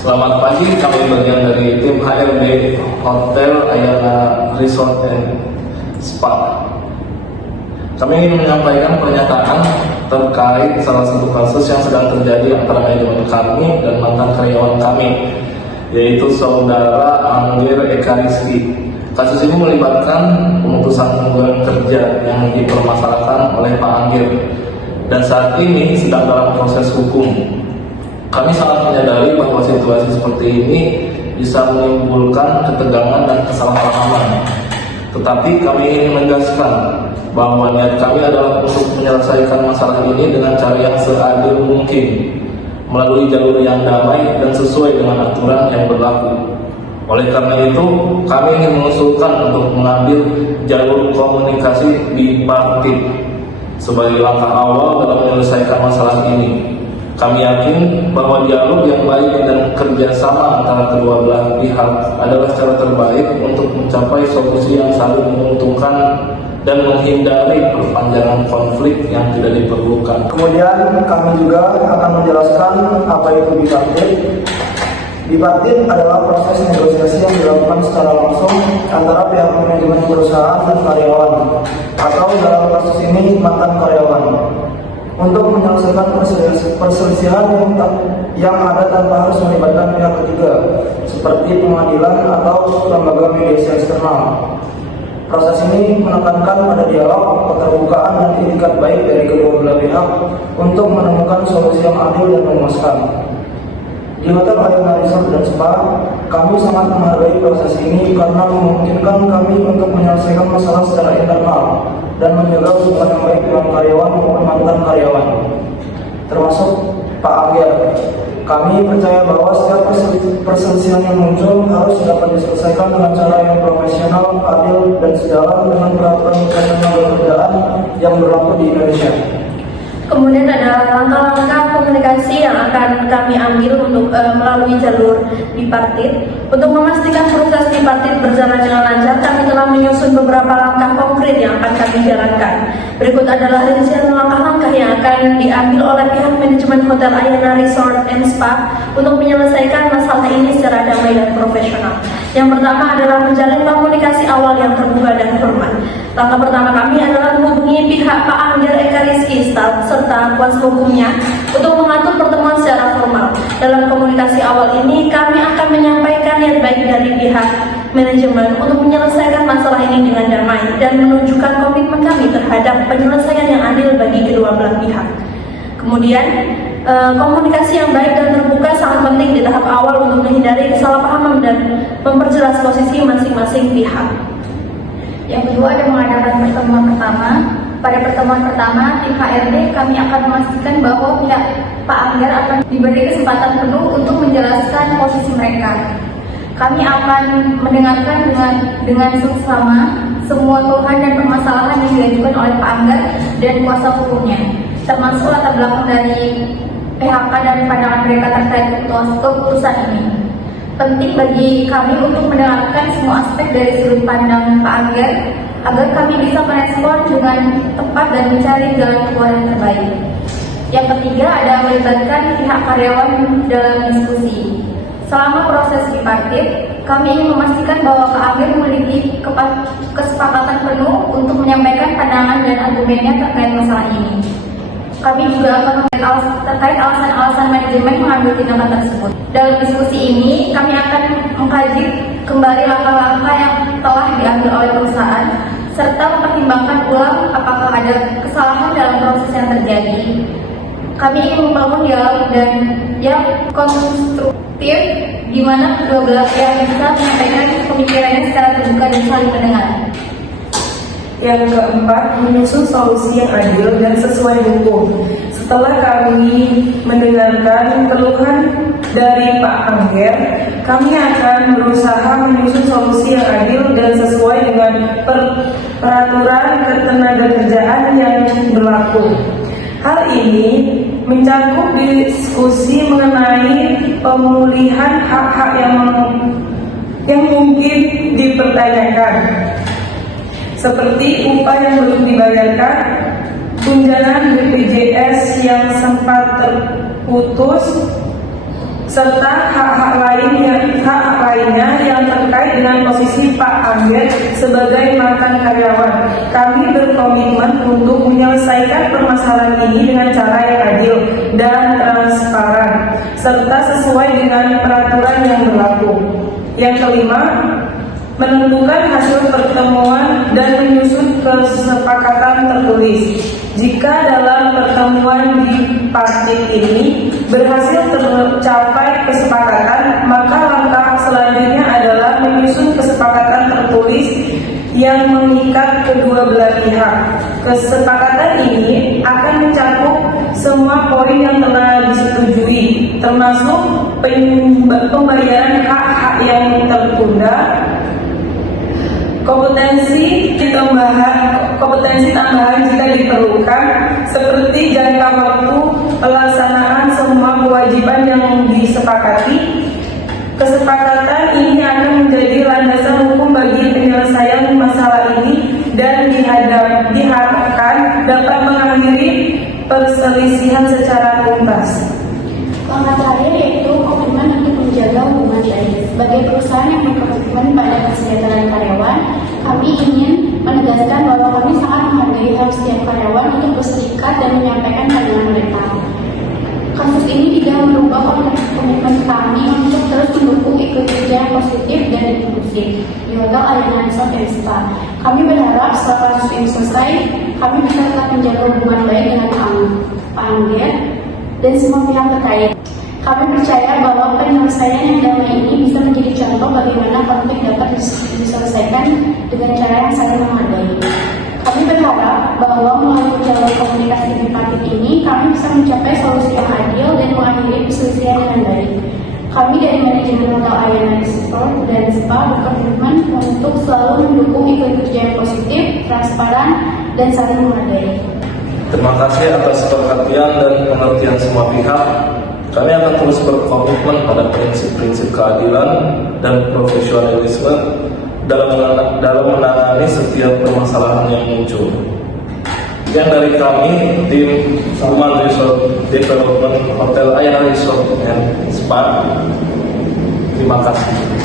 Selamat pagi, kami bagian dari tim HRD Hotel Ayana Resort and Spa. Kami ingin menyampaikan pernyataan terkait salah satu kasus yang sedang terjadi antara manajemen kami dan mantan karyawan kami, yaitu saudara Angger Eka Rizky. Kasus ini melibatkan pemutusan hubungan kerja yang dipermasalahkan oleh Pak Angger dan saat ini sedang dalam proses hukum. Kami sangat menyadari bahwa situasi seperti ini bisa menimbulkan ketegangan dan kesalahpahaman. Tetapi kami ingin menegaskan bahwa niat kami adalah untuk menyelesaikan masalah ini dengan cara yang seadil mungkin, melalui jalur yang damai dan sesuai dengan aturan yang berlaku. Oleh karena itu, kami ingin mengusulkan untuk mengambil jalur komunikasi bipartit sebagai langkah awal dalam menyelesaikan masalah ini. Kami yakin bahwa dialog yang baik dan kerjasama antara kedua belah pihak adalah cara terbaik untuk mencapai solusi yang saling menguntungkan dan menghindari perpanjangan konflik yang tidak diperlukan. Kemudian kami juga akan menjelaskan apa itu bipartit. Bipartit adalah proses negosiasi yang dilakukan secara langsung antara pihak manajemen perusahaan dan karyawan, atau dalam kasus ini mantan karyawan, untuk menyelesaikan perselisihan yang ada tanpa harus melibatkan pihak ketiga, seperti pengadilan atau lembaga mediasi eksternal. Proses ini menekankan pada dialog, keterbukaan, dan itikat baik dari kedua belah pihak untuk menemukan solusi yang adil dan memuaskan. Di Hotel Ayana Resort dan Spa, kami sangat menghargai proses ini karena memungkinkan kami untuk menyelesaikan masalah secara internal dan menjaga hubungan yang baik dengan karyawan maupun mantan karyawan, termasuk Pak Angger. Kami percaya bahwa setiap perselisihan yang muncul harus dapat diselesaikan dengan cara yang profesional, adil, dan sejalan dengan peraturan ketenaga kerjaan yang berlaku di Indonesia. Kemudian ada langkah-langkah komunikasi yang akan kami ambil untuk melalui jalur bipartit. Untuk memastikan proses bipartit berjalan dengan lancar, kami telah menyusun beberapa langkah konkret yang akan kami jalankan. Berikut adalah rincian langkah-langkah yang akan diambil oleh pihak manajemen Hotel Ayana Resort and Spa untuk menyelesaikan masalah ini secara damai dan profesional. Yang pertama adalah menjalin komunikasi awal yang terbuka dan hormat. Langkah pertama kami adalah menghubungi pihak Pak Angger Eka Rizky serta kuasa hukumnya untuk mengatur pertemuan secara formal. Dalam komunikasi awal ini, kami akan menyampaikan niat baik dari pihak manajemen untuk menyelesaikan masalah ini dengan damai dan menunjukkan komitmen kami terhadap penyelesaian yang adil bagi kedua belah pihak. Kemudian, komunikasi yang baik dan terbuka sangat penting di tahap awal untuk menghindari kesalahpahaman dan memperjelas posisi masing-masing pihak. Yang kedua ada mengadakan pertemuan pertama. Pada pertemuan pertama, tim HRD kami akan memastikan bahwa pihak Pak Angger akan diberi kesempatan penuh untuk menjelaskan posisi mereka. Kami akan mendengarkan dengan seksama semua keluhan dan permasalahan yang diajukan oleh Pak Angger dan kuasa hukumnya, termasuk latar belakang dari PHK dan pandangan mereka terkait keputusan ini. Penting bagi kami untuk mendengarkan semua aspek dari sudut pandang Pak Angger agar kami bisa merespon dengan tepat dan mencari jalan keluar yang terbaik. Yang ketiga ada melibatkan pihak karyawan dalam diskusi. Selama proses bipartit, kami ingin memastikan bahwa Pak Angger memiliki kesepakatan penuh untuk menyampaikan pandangan dan argumennya terkait masalah ini. Kami juga akan terkait alasan-alasan manajemen mengambil tindakan tersebut. Dalam diskusi ini, kami akan mengkaji kembali langkah-langkah yang telah diambil oleh perusahaan, serta mempertimbangkan ulang apakah ada kesalahan dalam proses yang terjadi. Kami ingin membangun dialog dan yang konstruktif, di mana kedua belah pihak bisa menyampaikan pemikirannya secara terbuka dan saling mendengar. Yang keempat, menyusun solusi yang adil dan sesuai hukum. Setelah kami mendengarkan keluhan dari Pak Angger, kami akan berusaha menyusun solusi yang adil dan sesuai dengan peraturan ketenagakerjaan yang berlaku. Hal ini mencakup diskusi mengenai pemulihan hak-hak yang mungkin dipertanyakan, seperti upah yang belum dibayarkan, tunjangan BPJS yang sempat terputus, serta hak-hak lainnya yang terkait dengan posisi Pak Angger sebagai mantan karyawan. Kami berkomitmen untuk menyelesaikan permasalahan ini dengan cara yang adil dan transparan, serta sesuai dengan peraturan yang berlaku. Yang kelima, menentukan hasil pertemuan dan menyusun kesepakatan tertulis. Jika dalam pertemuan tripartit ini berhasil tercapai kesepakatan, maka langkah selanjutnya adalah menyusun kesepakatan tertulis yang mengikat kedua belah pihak. Kesepakatan ini akan mencakup semua poin yang telah disetujui, termasuk pembayaran hak-hak yang tertunda, kompetensi tambahan jika diperlukan, seperti jangka waktu pelaksanaan semua kewajiban yang disepakati. Kesepakatan ini akan menjadi landasan hukum bagi penyelesaian masalah ini dan diharapkan dapat mengakhiri perselisihan secara tuntas. Langkah terakhir yaitu komitmen untuk menjaga hubungan baik. Sebagai perusahaan yang berkomitmen pada kesejahteraan karyawan, kami ingin menegaskan bahwa kami sangat menghargai hak setiap karyawan untuk berserikat dan menyampaikan pandangan mereka. Kasus ini tidak merubah komitmen kami untuk terus mendukung ikut kerja yang positif dan inklusif di Hotel Ayana Resort & Spa. Kami berharap setelah kasus ini selesai, kami bisa tetap menjaga hubungan baik dengan Pak Angger dan semua pihak terkait. Kami percaya bahwa penyelesaian yang damai ini bisa menjadi contoh bagaimana konflik dapat diselesaikan dengan cara yang saling menghargai. Kami berharap bahwa melalui jalur komunikasi tripartit ini, kami bisa mencapai solusi yang adil dan mengakhiri perselisihan dengan baik. Kami dari manajemen Hotel Ayana Resort dan Spa berkomitmen untuk selalu mendukung iklim kerja yang positif, transparan, dan saling menghargai. Terima kasih atas perhatian dan pengertian semua pihak. Kami akan terus berkomitmen pada prinsip-prinsip keadilan dan profesionalisme dalam menangani setiap permasalahan yang muncul. Sekian dari kami, tim Human Resource Development Hotel Ayana Resort & Spa. Terima kasih.